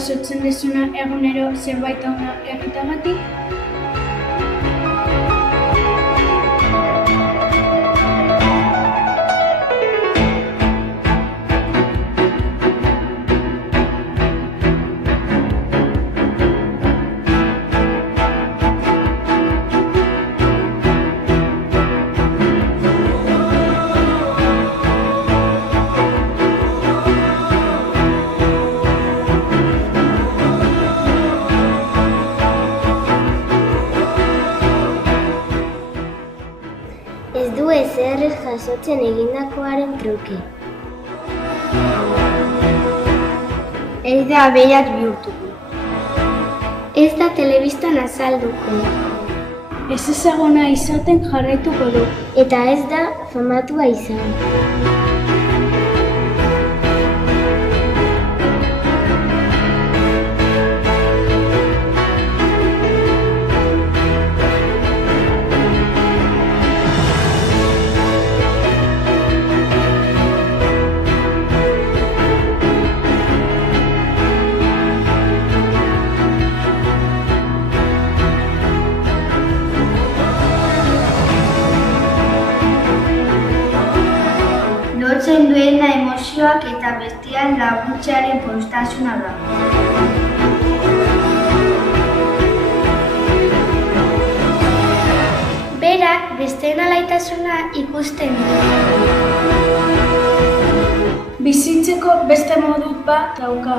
jasotzen dezuna egunero zerbait ona egiteagatik? Ez du ezer jasotzen egindakoaren truke. Ez da aberat bihurtuko. Ez da telebistan azalduko. Ez ezaguna izaten jarraituko du. Eta ez da famatua izan. Lotzen duena emozioak eta bestean laguntzearen postasuna da. Berak besteen alaitasuna ikusten du. Bizitzeko beste modu bat dauka.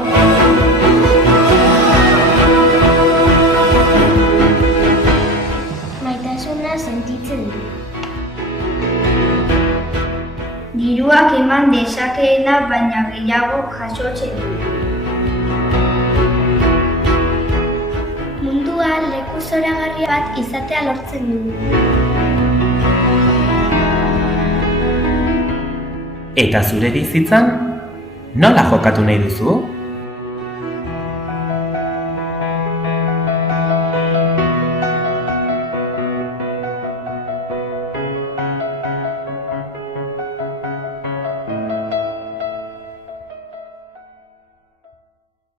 Maitasuna sentitzen du. Diruak eman dezakeena baina gehiago jasotzen du. Munduan leku zoragarri bat izatea lortzen du. Eta zure bizitzan, nola jokatu nahi duzu?